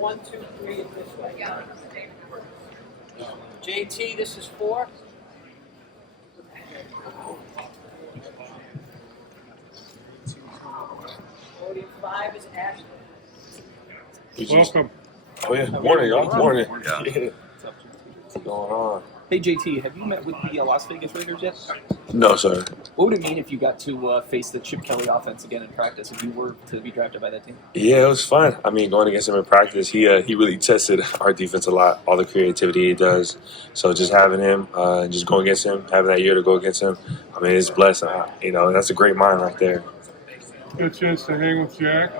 1, 2, 3, and this way. JT, this is 4. 45 is Ashley. Welcome. Oh yeah, morning, y'all. Morning. Yeah. What's going on? Hey JT, have you met with the Las Vegas Raiders yet? No, sir. What would it mean if you got to face the Chip Kelly offense again in practice if you were to be drafted by that team? Yeah, it was fun. I mean, going against him in practice, he really tested our defense a lot. All the creativity he does. So just having him, just going against him, having that year to go against him, I mean, it's blessed. That's a great mind right there. Good chance to hang with Jack.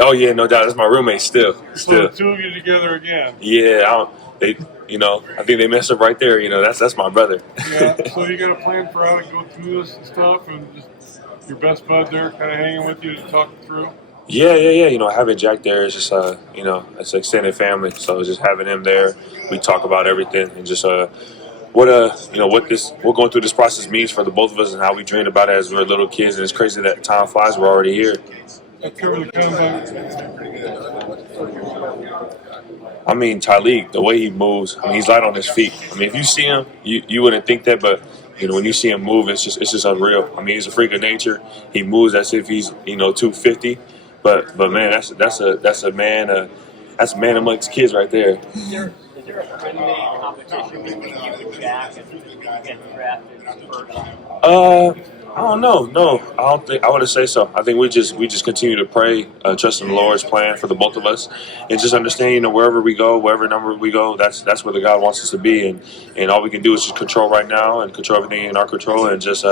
Oh yeah, no doubt. That's my roommate still. So the two of you together again. Yeah, I think they messed up right there. That's my brother. Yeah. So you got a plan for how to go through this and stuff, and just your best bud there, kind of hanging with you to talk it through. Yeah. Having Jack there is just it's an extended family. So just having him there, we talk about everything and just what going through this process means for the both of us and how we dreamed about it as we were little kids. And it's crazy that time flies. We're already here. I mean, Tyleek, the way he moves, he's light on his feet. If you see him, you wouldn't think that, but when you see him move, it's just unreal. He's a freak of nature. He moves as if he's 250. But man, that's a man amongst kids right there. Is there a friendly competition between you and Jack as you get drafted first? I don't know. No, I don't think I would say so. I think we just continue to pray, trust in the Lord's plan for the both of us, and just understand, wherever we go, wherever number we go, that's where the God wants us to be, and all we can do is just control right now and control everything in our control, and just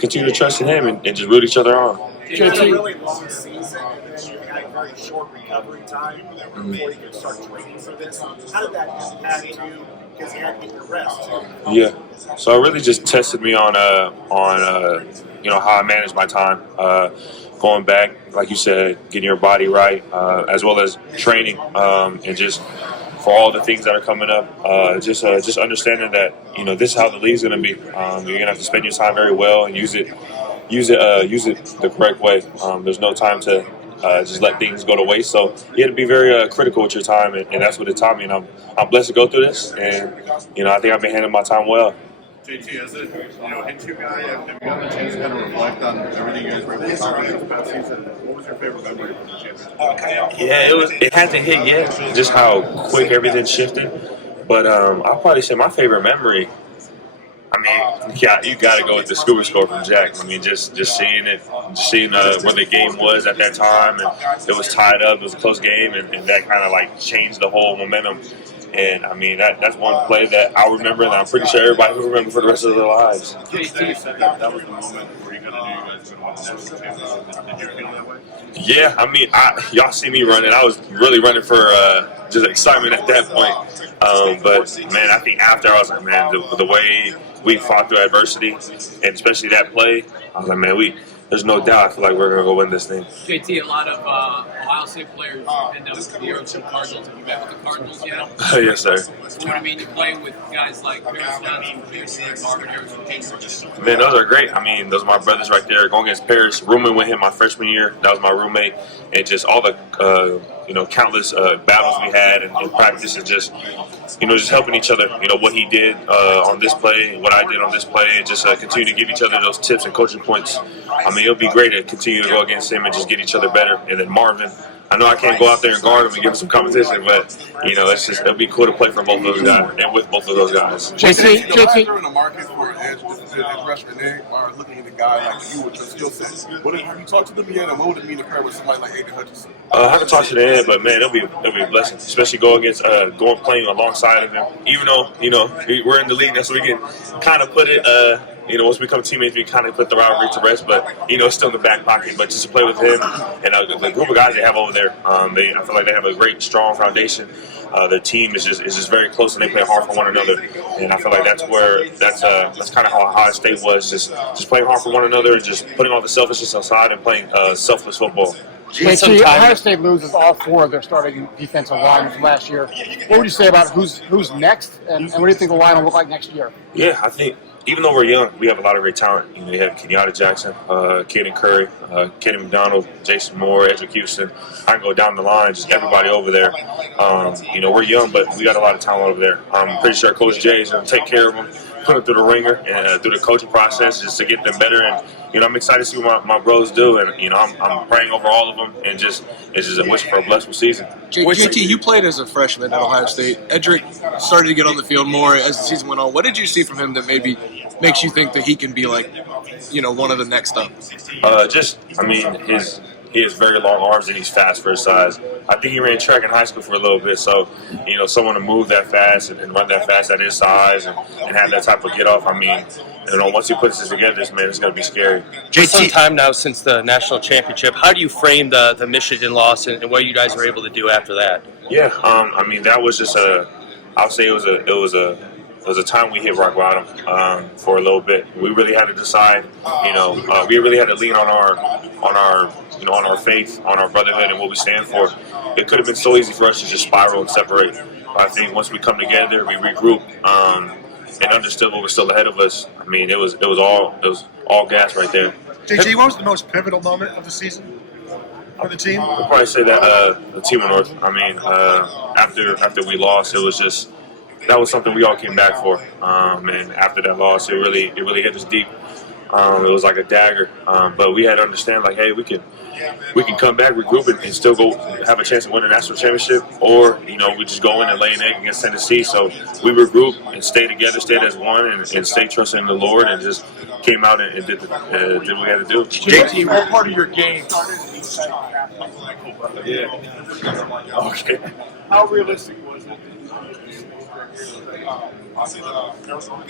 continue to trust in Him and just root each other on. You had a really long season, and then you had a very short recovery time before you could start training for this. How did that impact you? Because you had to get your rest too. Yeah, so it really just tested me on how I manage my time, going back, like you said, getting your body right, as well as training, and just for all the things that are coming up, just understanding that this is how the league's going to be. You're going to have to spend your time very well and use it the correct way. There's no time to just let things go to waste. So you have to be very critical with your time, and that's what it taught me. And I'm blessed to go through this, and I think I've been handling my time well. JT, as a hit you guy, have you gotten a chance to kind of reflect on everything you guys were able to accomplish this past season? What was your favorite memory from the championship? Yeah, it hasn't hit yet, just how quick everything shifted. But I'll probably say my favorite memory. You got to go with the scuba score from Jack. Just seeing it, seeing where the game was at that time, and it was tied up. It was a close game, and that kind of changed the whole momentum. And that's one play that I'll remember, and I'm pretty sure everybody will remember for the rest of their lives. JT said that was the moment where you kind of knew you guys were going to win the national championship. Did you feel that way? Yeah, y'all see me running. I was really running for just excitement at that point. But man, I think after I was like, man, the way we fought through adversity, and especially that play, I was like, man, there's no doubt I feel like we're going to go win this thing. JT, a lot of Ohio State players end up with the Arizona Cardinals. Have you met with the Cardinals yet? Yes, sir. You play with guys like Paris Johnson, Marvin Harrison Jr. Man, those are great. Those are my brothers right there. Going against Paris, rooming with him my freshman year. That was my roommate. And just all the, countless battles we had and practice and just helping each other. What he did on this play, what I did on this play, and just continue to give each other those tips and coaching points. It'll be great to continue to go against him and just get each other better. And then Marvin, I know I can't go out there and guard him and give him some competition, but it'll be cool to play for both of those guys and with both of those guys. JT, you're in the market for an edge rusher, and they are looking at a guy like you with your skill set. Have you talked to them yet, and what would it mean to pair with somebody like Aiden Hutchinson? I haven't talked to the end, but man, it'll be a blessing, especially go against playing alongside of him. Even though we're in the league, that's where we can kind of put it. Once we become teammates, we kind of put the rivalry to rest, but it's still in the back pocket. But just to play with him and the group of guys they have over there, I feel like they have a great, strong foundation. Their team is just very close, and they play hard for one another. And I feel like that's kind of how Ohio State was, just playing hard for one another and just putting all the selfishness aside and playing selfless football. JT, Ohio State loses all 4 of their starting defensive linemen from last year. What would you say about who's next, and what do you think the line will look like next year? Yeah, I think even though we're young, we have a lot of great talent. You know, you have Kenyatta Jackson, Caden Curry, Kenny McDonald, Jason Moore, Edric Houston. I can go down the line, just everybody over there. You know, we're young, but we got a lot of talent over there. I'm pretty sure Coach Jay is going to take care of them, put them through the ringer and through the coaching process just to get them better. And, you know, I'm excited to see what my bros do. And, you know, I'm praying over all of them and it's just a wish for a blessful season. JT, you played as a freshman at Ohio State. Edric started to get on the field more as the season went on. What did you see from him that maybe makes you think that he can be like, you know, one of the next up? He has very long arms and he's fast for his size. I think he ran track in high school for a little bit, so, you know, someone to move that fast and run that fast at his size and have that type of get off, I mean, you know, once he puts this together, man, it's going to be scary. Some time now since the national championship. How do you frame the Michigan loss and what you guys were able to do after that? Yeah, that was just I'll say it was a time we hit rock bottom for a little bit. We really had to decide, you know, we really had to lean on our faith, on our brotherhood and what we stand for. It could have been so easy for us to just spiral and separate. I think once we come together, we regroup and understood what was still ahead of us. I mean, it was all gas right there. JT, what was the most pivotal moment of the season for the team? I'd probably say that the team in North. I mean, after we lost, it was just that was something we all came back for. And after that loss, it really hit us deep. It was like a dagger. But we had to understand, like, hey, we can come back, regroup, and still go have a chance to win a national championship, or, you know, we just go in and lay an egg against Tennessee. So we regrouped and stayed together, stayed as one, and stayed trusting in the Lord, and just came out and did what we had to do. JT, what part of your game? Yeah. Okay. How realistic was it?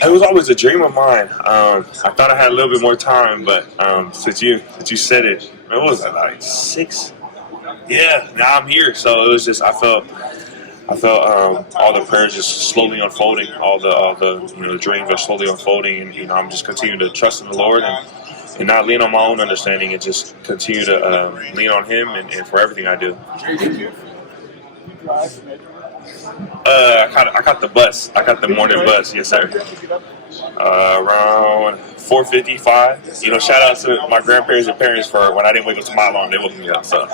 It was always a dream of mine. I thought I had a little bit more time, but since you said it, what was it, like 6? Yeah, now I'm here. So it was just I felt all the prayers just slowly unfolding, all the you know, the dreams are slowly unfolding, and, you know, I'm just continuing to trust in the Lord and not lean on my own understanding, and just continue to lean on Him and for everything I do. I caught the bus. I caught the morning bus. Yes, sir. Around 4:55. You know, shout out to my grandparents and parents for when I didn't wake up to my alarm, they woke me up. So.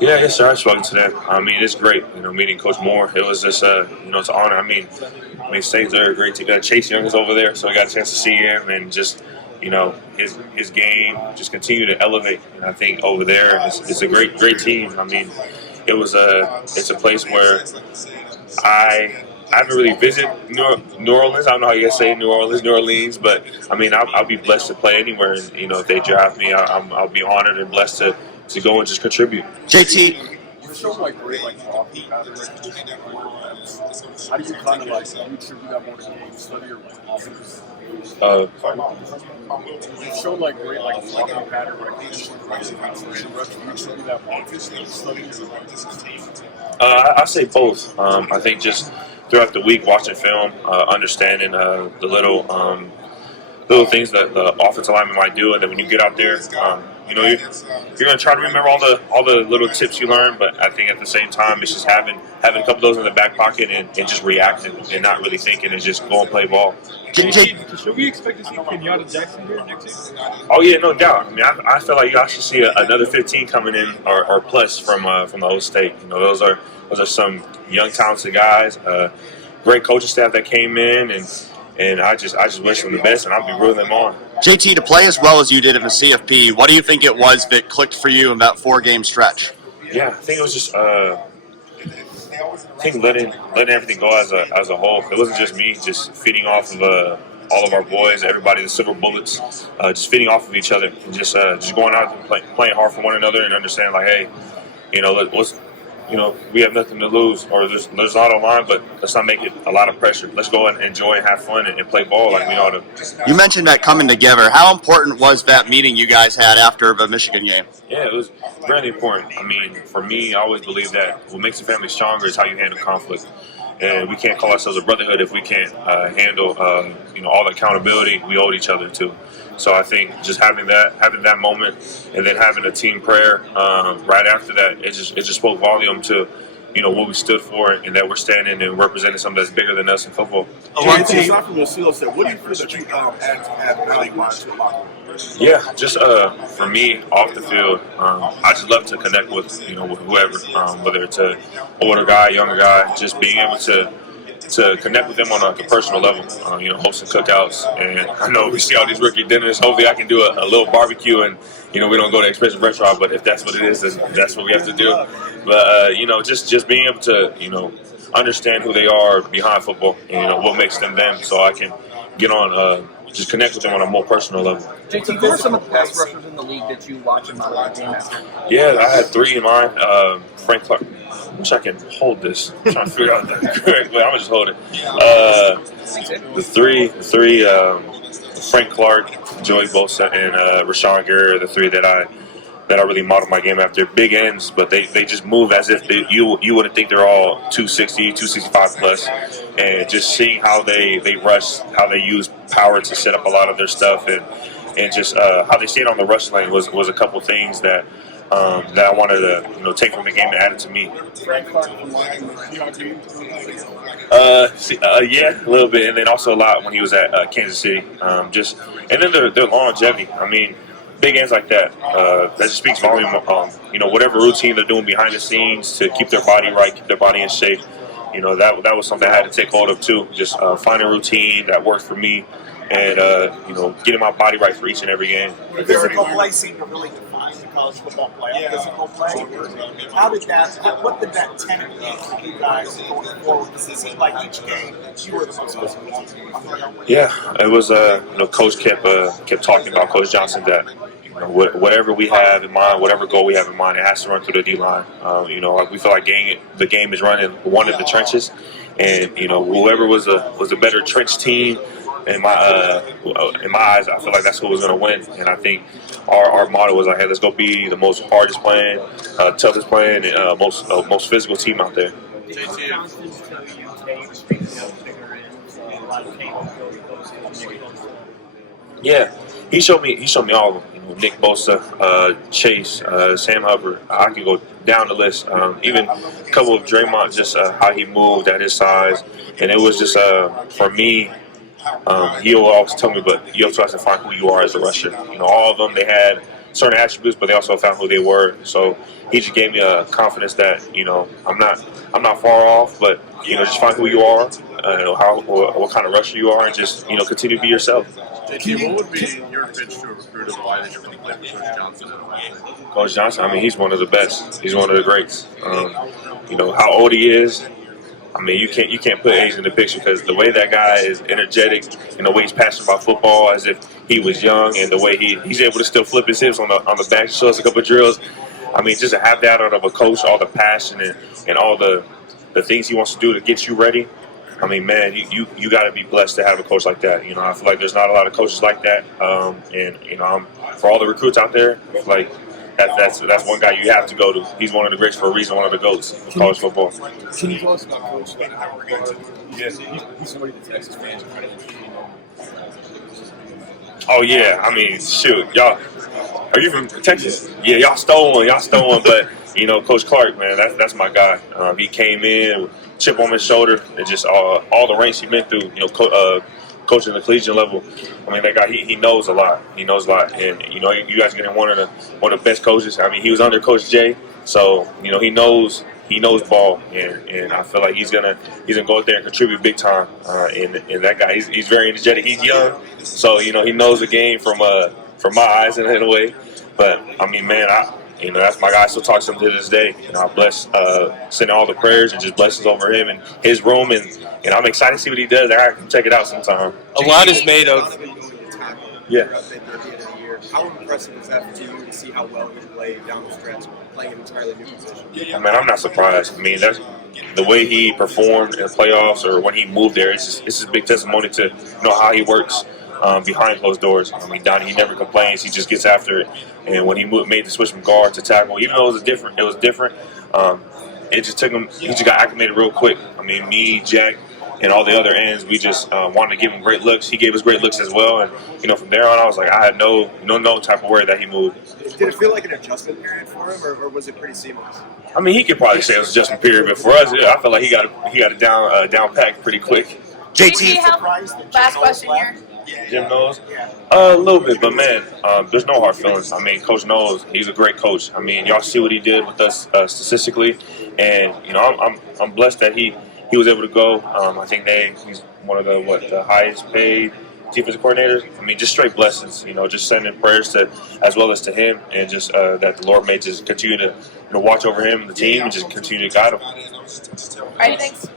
Yeah, yes, sir. I've spoken to them. I mean, it's great, you know, meeting Coach Moore. It was just, you know, it's an honor. I mean, Saints are a great team. Chase Young is over there, so I got a chance to see him and just, you know, his game just continue to elevate. And I think over there, it's a great team. I mean, it's a place where I haven't really visited New Orleans. I don't know how you guys say New Orleans, but I mean, I'll be blessed to play anywhere. And, you know, if they draft me, I'll be honored and blessed to go and just contribute. JT, you show like great blocking pattern. How do you kind of like attribute that more to game study or like offense? You show like great blocking pattern recognition. I say both. I think just throughout the week, watching film, understanding the little things that the offensive lineman might do, and then when you get out there, you know, you're going to try to remember all the little tips you learn, but I think at the same time, it's just having a couple of those in the back pocket and just reacting and not really thinking and just go and play ball. Should we expect to see Kenyatta Jackson here next year? Oh yeah, no doubt. I mean, I feel like y'all should see another 15 coming in or plus from the whole state. You know, those are some young talented guys, great coaching staff that came in, and I just wish them the best, and I'll be rooting them on. JT, to play as well as you did in the CFP, what do you think it was that clicked for you in that 4-game stretch? Yeah, I think it was just letting everything go as a whole. It wasn't just me, just feeding off of all of our boys, everybody, the silver bullets, just feeding off of each other, and just going out and playing hard for one another, and understand, like, hey, you know, we have nothing to lose, or there's a lot on line, but let's not make it a lot of pressure. Let's go and enjoy and have fun and play ball like we ought to. You mentioned that coming together. How important was that meeting you guys had after the Michigan game? Yeah, it was really important. I mean, for me, I always believe that what makes a family stronger is how you handle conflict. And we can't call ourselves a brotherhood if we can't handle, you know, all the accountability we owe each other to. So I think just having that moment, and then having a team prayer right after that, it just spoke volume to what we stood for, and that we're standing and representing something that's bigger than us in football. JT, aside from your skill set, what do you feel that you add value-wise to the locker room? Yeah, just for me off the field, I just love to connect with with whoever, whether it's an older guy, younger guy, just being able to connect with them on a personal level, hosting cookouts. And I know we see all these rookie dinners. Hopefully I can do a little barbecue, and we don't go to expensive restaurant, but if that's what it is, then that's what we have to do. But just being able to understand who they are behind football, and what makes them them, so I can get on just connect with them on a more personal level. JT, who are some of the pass rushers in the league that you watch and play the game after? Yeah, I had 3 in mind. Frank Clark. I wish I can hold this. I'm trying to figure out the correct way. I'm gonna just hold it. The three, Frank Clark, Joey Bosa, and Rashawn Gary are the 3 that I really model my game after. Big ends, but they just move as if you wouldn't think they're all 260, 265 plus. And just seeing how they rush, how they use power to set up a lot of their stuff, and just how they stayed on the rush lane was a couple things that I wanted to take from the game and add it to me. Yeah, a little bit, and then also a lot when he was at Kansas City. And then their longevity. I mean, big ends like that, that just speaks volume. Whatever routine they're doing behind the scenes to keep their body right, keep their body in shape. That was something I had to take hold of too. Just finding a routine that worked for me, and getting my body right for each and every game. The physical play seemed to really define the college football playoff. Physical play. What did that tenet mean for you guys going forward? Because it seemed like each game you were the most physical team. Yeah, it was. Coach kept talking about, Coach Johnson, that whatever we have in mind, whatever goal we have in mind, it has to run through the D line. We feel like the game is running one of the trenches, and whoever was a better trench team. In my eyes, I feel like that's who was going to win, and I think our motto was like, "Hey, let's go be the most hardest playing, toughest playing, and most physical team out there." Yeah, he showed me all of them. Nick Bosa, Chase, Sam Hubbard. I could go down the list. Even a couple of Draymond, just how he moved at his size, and it was just for me. He will always tell me, but you also have to find who you are as a rusher. All of them, they had certain attributes, but they also found who they were. So he just gave me a confidence that I'm not far off, but just find who you are, what kind of rusher you are, and just continue to be yourself. JT, what would be your pitch to a recruit of why they should really play for Coach Johnson? Coach Johnson, I mean, he's one of the best. He's one of the greats. How old he is. I mean, you can't put age in the picture, because the way that guy is energetic and the way he's passionate about football, as if he was young, and the way he's able to still flip his hips on the back, show us a couple of drills. I mean, just to have that out of a coach, all the passion and all the things he wants to do to get you ready. I mean, man, you got to be blessed to have a coach like that. I feel like there's not a lot of coaches like that. And for all the recruits out there, like. That's one guy you have to go to. He's one of the greats for a reason, one of the GOATs of college football. Can you tell us about Coach? Yes, he's somebody that Texas fans are kind of. Oh yeah, I mean, shoot, y'all. Are you from Texas? Yeah, y'all stole one, but Coach Clark, man, that's my guy. He came in, chip on his shoulder, and just all the ranks he been through. Coaching the collegiate level, I mean, that guy, he knows a lot. He knows a lot, and you guys are getting one of the best coaches. I mean, he was under Coach Jay, so he knows ball, and I feel like he's gonna go out there and contribute big time. And that guy, he's very energetic. He's young, so he knows the game from my eyes in a way. But I mean, man, that's my guy. I still talk to him to this day. I bless, sending all the prayers and just blessings over him and his room, and I'm excited to see what he does. I can check it out sometime. A lot is made of. Yeah. How impressive was that for you to see how well he played down the stretch, playing an entirely new position? I mean, I'm not surprised. I mean, that's the way he performed in the playoffs, or when he moved there. It's just a big testimony to how he works behind closed doors. I mean, Donnie, he never complains. He just gets after it. And when he made the switch from guard to tackle, even though it was different. It just took him. He just got acclimated real quick. I mean, me, Jack, and all the other ends, we just wanted to give him great looks. He gave us great looks as well, and from there on, I was like, I had no type of worry that he moved. Did it feel like an adjustment period for him, or was it pretty seamless? I mean, he could probably say it was adjustment period, but for us, I felt like he got it down packed pretty quick. JT, last question here. Jim knows a little bit, but man, there's no hard feelings. I mean, Coach knows he's a great coach. I mean, y'all see what he did with us statistically, and I'm blessed that he was able to go. I think he's one of the highest paid defensive coordinators. I mean, just straight blessings. Just sending prayers to as well as to him, and just that the Lord may just continue to watch over him and the team, and just continue to guide him. All right, thanks.